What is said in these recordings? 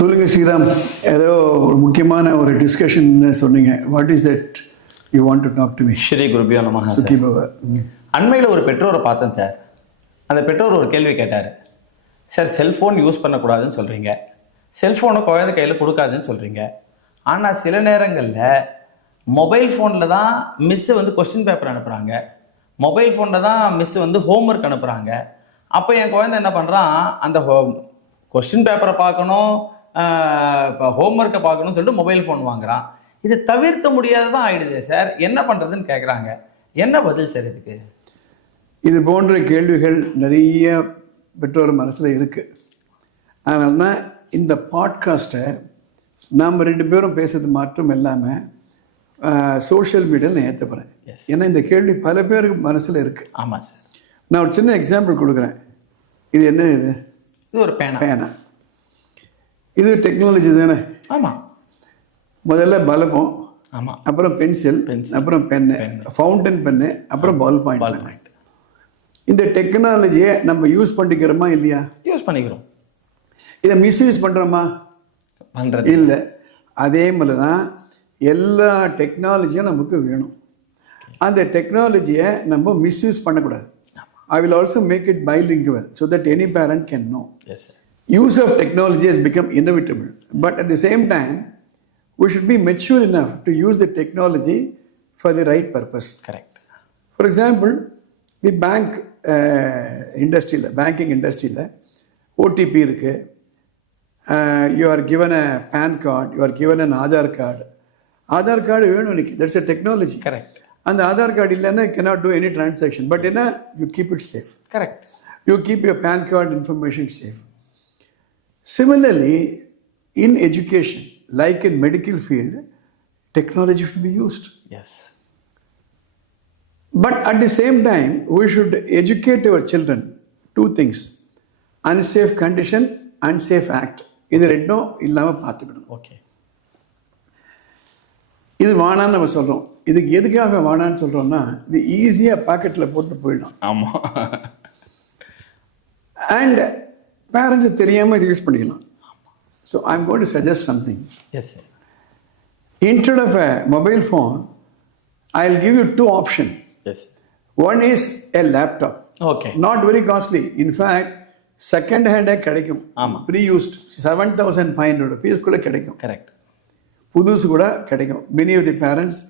சொல்லுங்க ஸ்ரீராம், ஏதோ ஒரு முக்கியமான ஒரு டிஸ்கஷன் சொன்னீங்க. What is that you want to talk to me? Shri குருபியோ நமஹ. சுகி பவ. அண்மையில் ஒரு பெற்றோரை பார்த்தேன் சார். அந்த பெற்றோர் ஒரு கேள்வி கேட்டார். சார், செல்ஃபோன் யூஸ் பண்ணக்கூடாதுன்னு சொல்கிறீங்க, செல்ஃபோனை குழந்தை கையில் கொடுக்காதுன்னு சொல்கிறீங்க, ஆனால் சில நேரங்களில் மொபைல் ஃபோனில் தான் மிஸ்ஸு வந்து கொஸ்டின் பேப்பர் அனுப்புகிறாங்க, மொபைல் ஃபோனில் தான் மிஸ்ஸு வந்து ஹோம்ஒர்க் அனுப்புகிறாங்க. அப்போ என் குழந்தை என்ன பண்ணுறான், அந்த கொஸ்டின் பேப்பரை பார்க்கணும், இப்போ ஹோம்ஒர்க்கை பார்க்கணும்னு சொல்லிட்டு மொபைல் ஃபோன் வாங்குறான். இது தவிர்க்க முடியாததான் ஆயிடுது சார், என்ன பண்ணுறதுன்னு கேட்குறாங்க. என்ன பதில் சார் இதுக்கு? இது போன்ற கேள்விகள் நிறைய பெற்றோர் மனசில் இருக்குது. அதனால தான் இந்த பாட்காஸ்ட்டை நாம் ரெண்டு பேரும் பேசுறது மட்டும் இல்லாமல் சோஷியல் மீடியாவில் நான் ஏற்ற போகிறேன். ஏன்னா இந்த கேள்வி பல பேருக்கு மனசில் இருக்குது. ஆமாம் சார். நான் ஒரு சின்ன எக்ஸாம்பிள் கொடுக்குறேன். இது என்ன? இது ஒரு பேனா. இது டெக்னாலஜி தானே? ஆமாம். முதல்ல பலபம், ஆமாம், அப்புறம் பென்சில், அப்புறம் பென்னு, ஃபவுண்டன் பென்னு, அப்புறம் பால் பாயிண்ட். இந்த டெக்னாலஜியை நம்ம யூஸ் பண்ணிக்கிறோமா இல்லையா? யூஸ் பண்ணிக்கிறோம். இதை மிஸ்யூஸ் பண்ணுறோமா? பண்ணுறது இல்லை. அதே மாதிரி தான் எல்லா டெக்னாலஜியும் நமக்கு வேணும். அந்த டெக்னாலஜியை நம்ம மிஸ்யூஸ் பண்ணக்கூடாது. I will also make it bilingual so that any parent can know. Yes, sir. Use of technology has become inevitable, but at the same time, we should be mature enough to use the technology for the right purpose. Correct. For example, the banking industry, OTP இருக்கு. You are given a PAN card, you are given an Aadhaar card. Aadhaar card வேணும் இன்னைக்கு. That's a technology. Correct. அந்த Aadhaar card இல்லைன்னா cannot do any transaction. But என்ன, you keep it safe. Correct. You keep your PAN card information safe. Similarly, in education, like in medical field, technology should be used. Yes. But at the same time, we should educate our children two things: unsafe condition, unsafe act. இது ரெண்டும் இல்லாமல் பார்த்துக்கணும். Okay. இது வானான்னு நம்ம சொல்கிறோம். இதுக்கு எதுக்காக வானான்னு சொல்கிறோம்னா, இது ஈஸியாக பாக்கெட்டில் போட்டு போயிடலாம். ஆமாம். அண்ட் பேரண்ட்ஸ் தெரியாமல் இது யூஸ் பண்ணிக்கலாம். So I am going to suggest something. Yes sir. Instead of a mobile phone, I will give you two option. Yes. One is a laptop. Okay. Not very costly. In fact second ஹேண்டே கிடைக்கும். ஆமாம். Pre used 7,500 rupees கிடைக்கும். Correct. புதுசு கூட கிடைக்கும். Many of the parents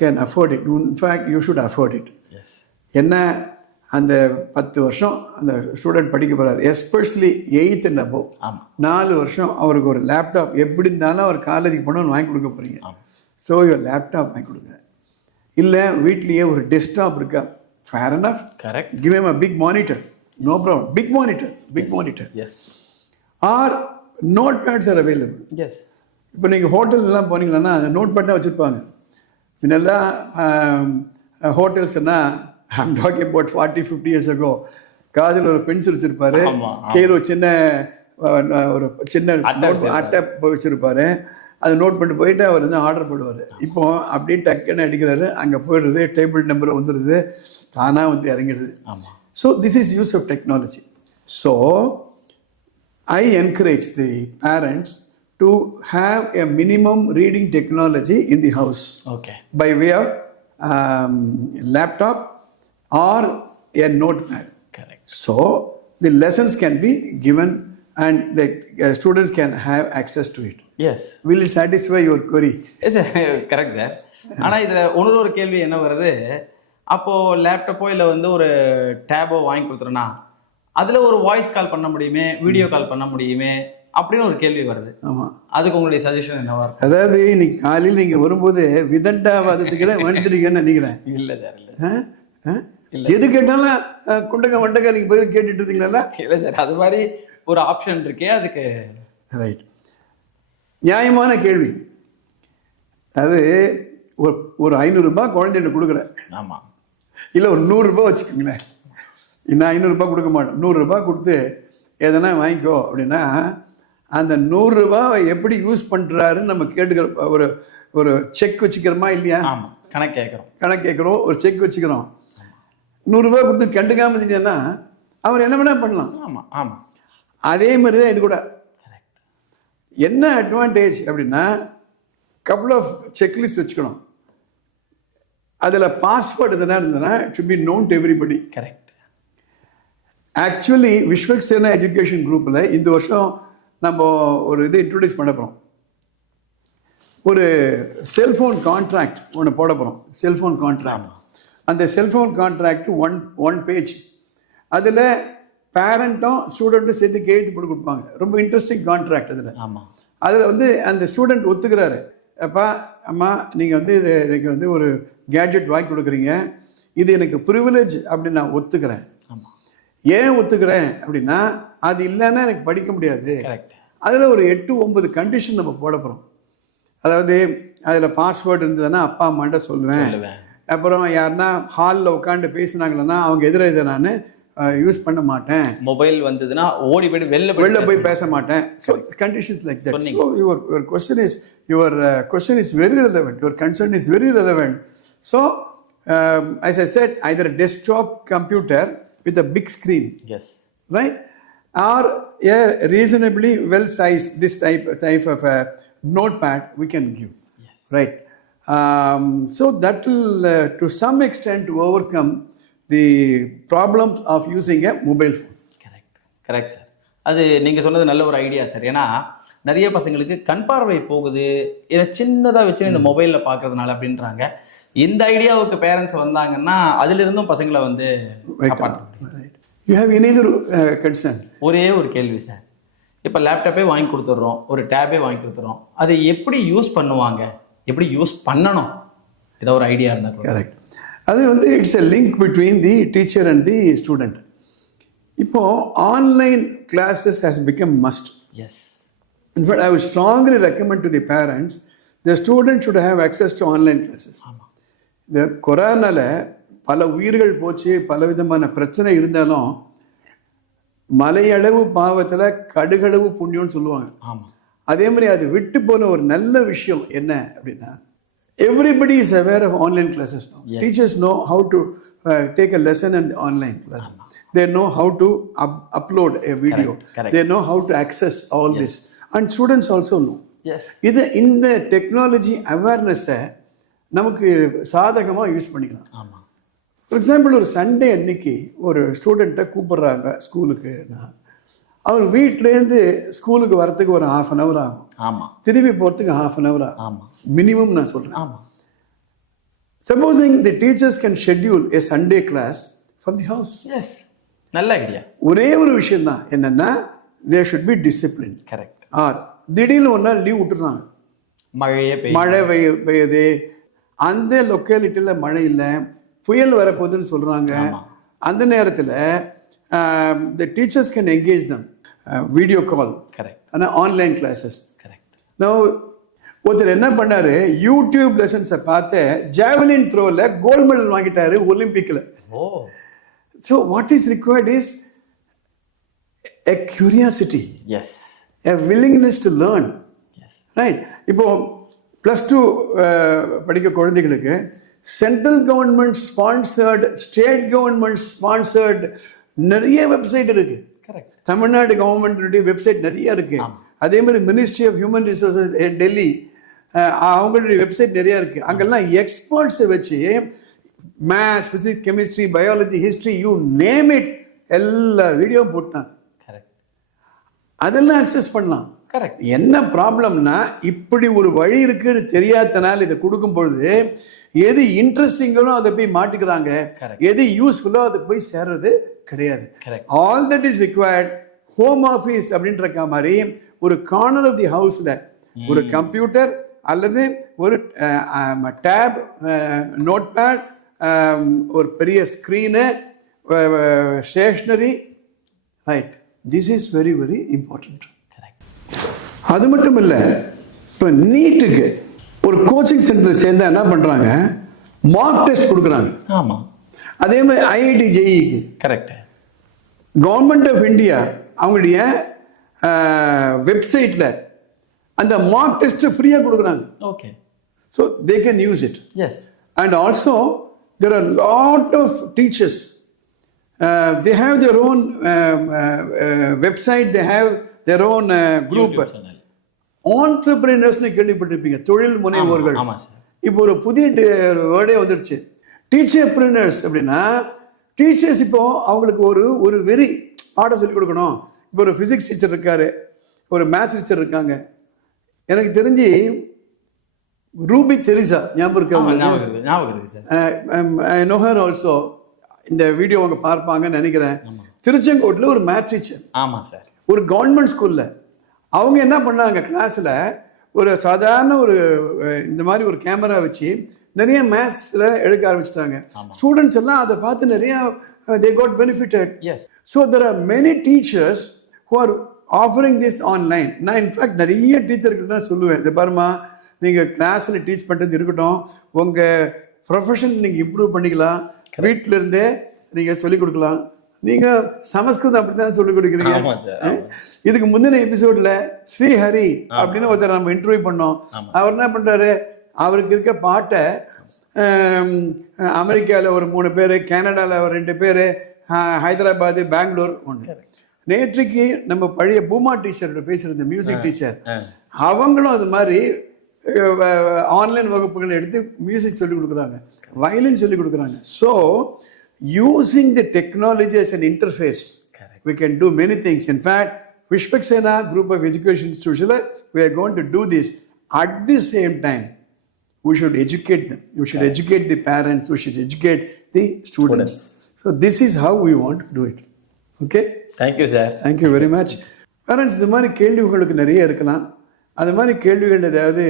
can afford it. In fact you should afford it. Yes. என்ன, அந்த 10 வருஷம் அந்த ஸ்டூடெண்ட் படிக்க போகிறார், எஸ்பெஷலி 8th and above. ஆமாம். 4 வருஷம் அவருக்கு ஒரு லேப்டாப் எப்படி இருந்தாலும் அவர் காலேஜுக்கு போனோன்னு வாங்கி கொடுக்க போகிறீங்க. ஆமாம். ஸோ ஒரு லேப்டாப் வாங்கி கொடுங்க. இல்லை வீட்லேயே ஒரு டெஸ்க்டாப் இருக்கா, fair enough. Correct. Give him a big monitor. No problem. Big monitor. Yes. Or note pads are available. Yes. இப்போ நீங்கள் ஹோட்டல்லாம் போனீங்கன்னா அந்த நோட் பேட் தான் வச்சுருப்பாங்க. முன்னெல்லாம் ஹோட்டல்ஸ்னா, I'm talking about 40-50 years ago, காதில் ஒரு பென்சில் வச்சுருப்பாரு, கீழே ஒரு சின்ன அட்டை வச்சுருப்பாரு. அதை நோட் பண்ணிட்டு போயிட்டு அவர் வந்து ஆர்டர் போடுவார். இப்போ அப்படியே டக்குன்னு அடிக்கிறாரு, அங்கே போயிடுறது, டேபிள் நம்பர் வந்துடுது, தானாக வந்து இறங்கிடுது. ஆமாம். So this is use of technology. So I encourage the parents to have a minimum reading technology in the house. Okay. By way of laptop or a notepad. Correct. So the lessons can be given and the students can have access to it. Yes. Will it satisfy your query? Correct sir. ஆனால் இதில் ஒரு கேள்வி என்ன வருது, அப்போது லேப்டாப்போ இல்லை வந்து ஒரு டேபோ வாங்கி கொடுத்துறோன்னா அதில் ஒரு வாய்ஸ் கால் பண்ண முடியுமே, வீடியோ கால் பண்ண முடியுமே அப்படின்னு ஒரு கேள்வி வருது. ஆமாம். அதுக்கு உங்களுடைய சஜஷன் என்னவா? அதாவது இன்னைக்கு காலையில் நீங்கள் வரும்போது விதண்டாவாதத்துக்கிட்ட வந்துட்டீங்கன்னு நினைக்கிறேன். இல்லை சார், இல்லை. எது கேட்டாலும் குண்டக்க நீங்கள் போய் கேட்டுட்டு இருந்தீங்களா? இல்லை சார், அது மாதிரி ஒரு ஆப்ஷன் இருக்கே அதுக்கு. ரைட். நியாயமான கேள்வி. அது ஒரு 500 ரூபாய் குழந்தைகிட்ட கொடுக்குறேன். ஆமாம். இல்லை ஒரு 100 ரூபாய் வச்சுக்கோங்களேன். நான் 500 ரூபாய் கொடுக்க மாட்டேன். 100 ரூபாய் கொடுத்து எதனா வாங்கிக்கோ அப்படின்னா, அந்த 100 ரூபாய் எப்படி யூஸ் பண்ணுறாருன்னு நம்ம கேட்டுக்கிற ஒரு செக் வச்சுக்கிறோமா இல்லையா? ஆமாம். கணக்கு கேட்குறோம். ஒரு செக் வச்சுக்கிறோம். 100 ரூபாய் கொடுத்து கண்டுக்காம இருந்தீங்கன்னா அவர் என்ன வேணா பண்ணலாம். ஆமாம். ஆமாம். அதே மாதிரி தான் இது கூட. என்ன அட்வான்டேஜ் அப்படின்னா கப்புள் ஆஃப் செக்லிஸ்ட் வச்சுக்கணும். அதில் பாஸ்வேர்டு எதனா இருந்ததுன்னா it should be known to everybody. Correct. Actually Vishwaksena education குரூப்பில் இந்த வருஷம் நம்ம ஒரு இது இன்ட்ரடியூஸ் பண்ண போகிறோம். ஒரு செல்ஃபோன் கான்ட்ராக்ட் ஒன்று போட போகிறோம். Cellphone contract. அந்த செல்ஃபோன் கான்ட்ராக்ட் ஒன் பேஜ். அதில் பேரண்ட்டும் ஸ்டூடெண்ட்டும் சேர்த்து கையெழுத்து போட்டு கொடுப்பாங்க. ரொம்ப இன்ட்ரெஸ்டிங் கான்ட்ராக்ட் அதில். ஆமாம். அதில் வந்து அந்த ஸ்டூடெண்ட் ஒத்துக்கிறாரு, அப்பா அம்மா நீங்கள் வந்து இது எனக்கு வந்து ஒரு கேட்ஜெட் வாங்கி கொடுக்குறீங்க, இது எனக்கு ப்ரிவிலேஜ் அப்படின்னு நான் ஒத்துக்கிறேன். ஆமாம். ஏன் ஒத்துக்கிறேன் அப்படின்னா அது இல்லைன்னா எனக்கு படிக்க முடியாது. கரெக்ட். அதில் ஒரு 8-9 கண்டிஷன் நம்ம போட போகிறோம். அதாவது அதில் பாஸ்வேர்டு இருந்ததுன்னா அப்பா அம்மாண்ட சொல்லுவேன். அப்புறம் யாருன்னா ஹாலில் உட்காந்து பேசினாங்களன்னா அவங்க எதிர இதை நான் யூஸ் பண்ண மாட்டேன். மொபைல் வந்ததுன்னா ஓடி போய் வெளில போய் பேச மாட்டேன். So conditions like that. So your question is very relevant. Your concern is very relevant. So as I said, either a desktop computer with a big screen, yes, right, or a reasonably well sized this type of a notepad we can give. yes, right. So that will to some extent overcome the problems of using a mobile phone. Correct sir. அது நீங்கள் சொன்னது நல்ல ஒரு idea sir. ஏன்னா நிறைய பசங்களுக்கு கண் பார்வை போகுது, இதை சின்னதாக வச்சு இந்த மொபைலில் பார்க்கறதுனால அப்படின்றாங்க. இந்த ஐடியாவுக்கு பேரண்ட்ஸ் வந்தாங்கன்னா அதிலிருந்தும் பசங்களை வந்து You have any other concern? ஒரே ஒரு கேள்வி சார். இப்போ லேப்டாப்பே வாங்கி கொடுத்துட்றோம், ஒரு டேபே வாங்கி கொடுத்துட்றோம், அதை எப்படி யூஸ் பண்ணுவாங்க, எப்படி யூஸ் பண்ணணும், ஏதோ ஒரு ஐடியா இருந்தால். கரெக்ட். அது வந்து it's a link between the teacher and the student. இப்போ online classes has become must. Yes. In fact, I would strongly recommend to the parents, the students should have access to online classes. இந்த கொரோனால பல உயிர்கள் போச்சு, பல விதமான பிரச்சனை இருந்தாலும் மலையளவு பாவத்தில் கடுகளவு புண்ணியம்னு சொல்லுவாங்க. ஆமாம். அதே மாதிரி அது விட்டு போன ஒரு நல்ல விஷயம் என்ன அப்படின்னா, everybody is aware of online classes now. Yes. Teachers know how to take a lesson in the online class. They know how to upload a video. Correct. They know how to access all this. And students also know. Yes. இந்த technology அவேர்னஸை நமக்கு சாதகமாக use பண்ணிக்கலாம். ஆமாம். For example, ஒரு Sunday அன்னைக்கு ஒரு ஸ்டூடெண்ட்டை கூப்பிட்றாங்க ஸ்கூலுக்குன்னா, அவர் வீட்டிலேருந்து ஸ்கூலுக்கு வரத்துக்கு ஒரு 1/2 an hour ஆகும். ஆமாம். திரும்பி போகிறதுக்கு 1/2 an hour ஆகும். ஆமாம். மினிமம் நான் சொல்கிறேன். ஆமாம். Supposing the teachers can schedule a Sunday class from the house. Yes. நல்ல ஐடியா. ஒரே ஒரு விஷயம் தான் என்னன்னா, they should be disciplined. Correct. Or திடீர்னு ஒரு நாள் லீவ் விட்டுறாங்க, மழை பெய்யுது, அந்த லொக்கேலிட்டியில் மழை இல்லை, புயல் வரப்போகுதுன்னு சொல்கிறாங்க. அந்த நேரத்தில் the teachers can engage them video call. Correct. ஆனால் ஆன்லைன் கிளாஸஸ். கரெக்ட். Now ஒருத்தர் என்ன பண்ணாரு, யூடியூப் லெசன்ஸை பார்த்து ஜாவலின் த்ரோவில் கோல்டு மெடல் வாங்கிட்டாரு ஒலிம்பிக்கில். Oh. So what is required is a curiosity. Yes. A willingness to learn. Yes. Right. இப்போ +2 படிக்க குழந்தைகளுக்கு central government sponsored, state government sponsored நிறைய வெப்சைட் இருக்கு. கரெக்ட். தமிழ்நாடு கவர்மெண்ட்டுடைய வெப்சைட் நிறைய இருக்கு. அதே மாதிரி ministry of human resources Delhi, அவங்களுடைய வெப்சைட் நிறைய இருக்கு. அங்கெல்லாம் எக்ஸ்பர்ட்ஸை வச்சு maths, physics, chemistry, biology, history, you name it, எல்லா வீடியோ போட்டாங்க. அதெல்லாம் அக்சஸ் பண்ணலாம். கரெக்ட். என்ன ப்ராப்ளம்னா, இப்படி ஒரு வழி இருக்குன்னு தெரியாதனால இதை கொடுக்கும் பொழுது எது இன்ட்ரெஸ்டிங்கோ அதை போய் மாட்டிக்கிறாங்க, எது யூஸ்ஃபுல்லோ அதை போய் சேர்றது கிடையாது. All that is required home office அப்படின்ற மாதிரி ஒரு கார்னர் ஆஃப் தி ஹவுஸில் ஒரு கம்ப்யூட்டர் அல்லது ஒரு டேப், நோட்பேட், ஒரு பெரிய screen, stationery. Right. This is very very important. அது மட்டும் இல்லை, இப்போ நீட்டுக்கு ஒரு கோச்சிங் சென்டர் சேர்ந்தா என்ன பண்ணுறாங்க, மார்க் டெஸ்ட் கொடுக்குறாங்க. ஆமாம். அதே மாதிரி IIT JEEக்கு. கரெக்ட். கவர்மெண்ட் ஆஃப் இந்தியா அவங்களுடைய வெப்சைட்டில் அந்த மார்க் டெஸ்ட்டு ஃப்ரீயாக கொடுக்குறாங்க. Okay. So they can use it. Yes. And also there are lot of teachers. They have their own website, they have their own group. ஆண்டர்பிரினர்ஸ்னு கேள்விப்பட்டிருப்பீங்க, தொழில் முனைவோர்கள். ஆமா sir. இப்போ ஒரு புதிய வேர்டே வந்துடுச்சு, டீச்சர்பிரினர்ஸ். அப்படின்னா டீச்சர்ஸ் இப்போ அவங்களுக்கு ஒரு வெறி, பாடம் சொல்லிக் கொடுக்கணும். இப்போ ஒரு ஃபிசிக்ஸ் டீச்சர் இருக்காரு, ஒரு மேத்ஸ் டீச்சர் இருக்காங்க. எனக்கு தெரிஞ்சு ரூபி தெரீசா ஞாபகம் இருக்கு? ஞாபகம் இருக்கு sir. I know her also. இந்த வீடியோ அவங்க பார்ப்பாங்கன்னு நினைக்கிறேன். திருச்செங்கோட்டில் ஒரு மேத்ஸ் டீச்சர். ஆமா சார். ஒரு கவர்மெண்ட் ஸ்கூல்ல அவங்க என்ன பண்ணாங்க, கிளாஸ்ல ஒரு சாதாரண ஒரு இந்த மாதிரி ஒரு கேமரா வச்சு நிறைய மேத்ஸ்ல எடுக்க ஆரம்பிச்சிட்டாங்க. ஸ்டூடெண்ட்ஸ் எல்லாம் அதை பார்த்து நிறைய they got benefited. Yes. So there are many teachers who are offering this online. நான் இன்ஃபேக்ட் நிறைய டீச்சர்கிட்ட தான் சொல்லுவேன், இந்த பாருமா, நீங்கள் கிளாஸில் டீச் பண்ணுறது இருக்கட்டும், உங்கள் ப்ரொஃபஷன் நீங்கள் இம்ப்ரூவ் பண்ணிக்கலாம், வீட்டில இருந்தே நீங்கள் சொல்லிக் கொடுக்கலாம். நீங்கள் சமஸ்கிருதம் அப்படி தான் சொல்லிக் கொடுக்குறீங்க. இதுக்கு முந்தின எபிசோடில் ஸ்ரீஹரி அப்படின்னு ஒருத்தர் நம்ம இன்டர்வியூ பண்ணோம். அவர் என்ன பண்ணுறாரு, அவருக்கு இருக்க பாட்டை அமெரிக்காவில் ஒரு 3 பேர், கனடாவில் ஒரு 2 பேர், ஹைதராபாத், பெங்களூர் 1. நேற்றுக்கு நம்ம பழைய பூமா டீச்சர்கிட்ட பேசுகிற மியூசிக் டீச்சர், அவங்களும் அது மாதிரி ஆன்லைன் வகுப்புகள் எடுத்து மியூசிக் சொல்லிக் கொடுக்குறாங்க, வயலின் சொல்லிக் கொடுக்குறாங்க. So using the technology as an interface, we can do many things. In fact, Vishwaksena group of education institutions, we are going to do this. At the same time, we should educate them. We should educate the parents. We should educate the students. So this is how we want to do it. Okay? Thank you, sir. Thank you very much. Parents, இந்த மாதிரி கேள்விகளுக்கு நிறைய இருக்கலாம். அது மாதிரி கேள்விகள் ஏதாவது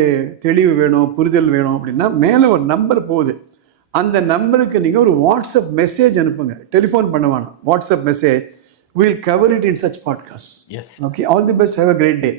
தெளிவு வேணும், புரிதல் வேணும் அப்படின்னா மேலே ஒரு நம்பர் போகுது. அந்த நம்பருக்கு நீங்கள் ஒரு வாட்ஸ்அப் மெசேஜ் அனுப்புங்க. டெலிஃபோன் பண்ண வேணாம், WhatsApp message. We'll cover it in such podcasts. Yes. Okay. All the best. Have a great day.